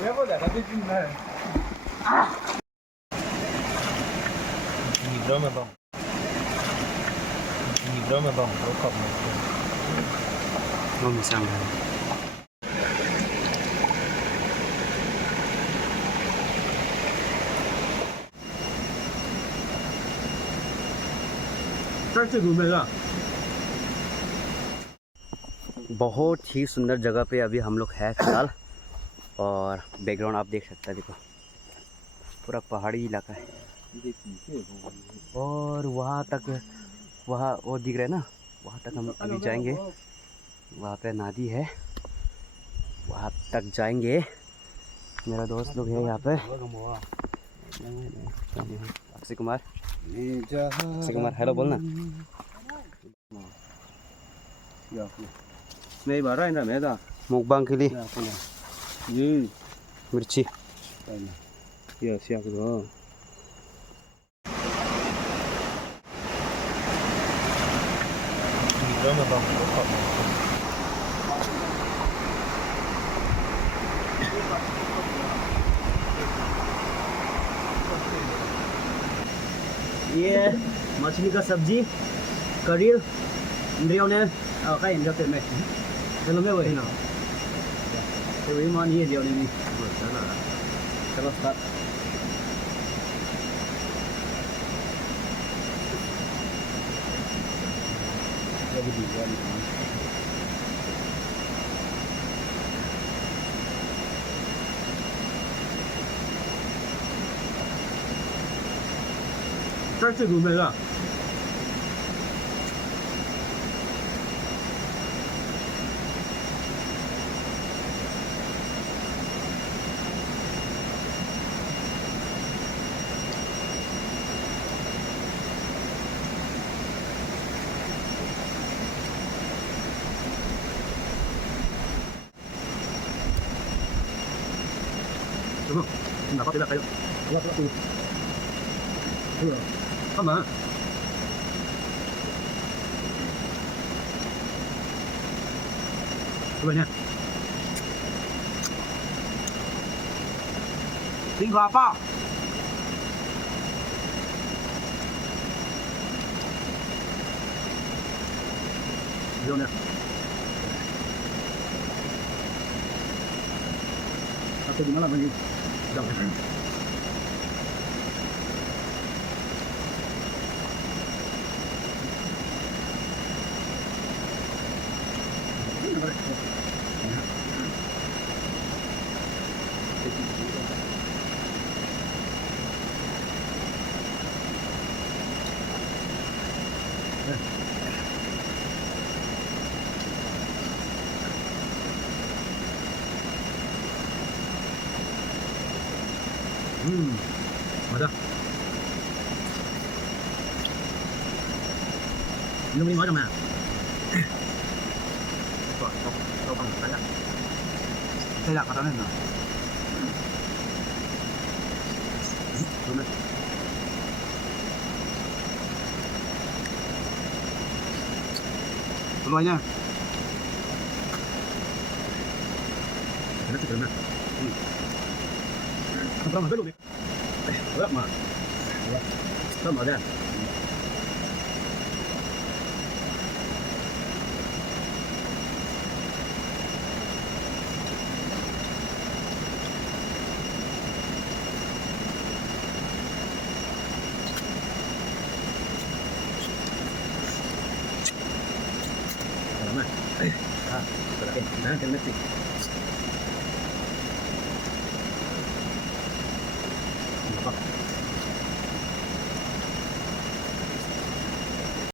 别过来，他别进来。你这么棒，你这么棒，我靠！我们想看。बहुत ही सुंदर जगह पे अभी हम लोग हैं फिलहाल। और बैकग्राउंड आप देख सकते हैं, देखो पूरा पहाड़ी इलाका है। और वहाँ तक, वहाँ वो दिख रहा है ना, वहाँ तक हम अभी जाएंगे। वहाँ पे नदी है, वहाँ तक जाएंगे। मेरा दोस्त लोग है यहाँ पे, अक्षय कुमार। अक्षय कुमार हेलो बोलना। नहीं बारा है ना मैदा मुकबांग के लिए ये मिर्ची। ये सिया को ये मछली का सब्जी करील इंद्रियों ने cái hình cho tiền này cái lông cái vậy nào cái với món gì điều này cái lông start cái gì vậy这这种没了。什么？你哪怕别来还有，我是干嘛？各位呢？金华爸。有呢。Aku di malam ini. Jangan. Ada. Minum lima sama. Kau bang saya. Saya katanya enggak. Benar. Semuanya. Enak sih benar. Kamu belum ya? Berapa mah? Sama ada. Lama. Berapa? Nah, kena sih. Apa?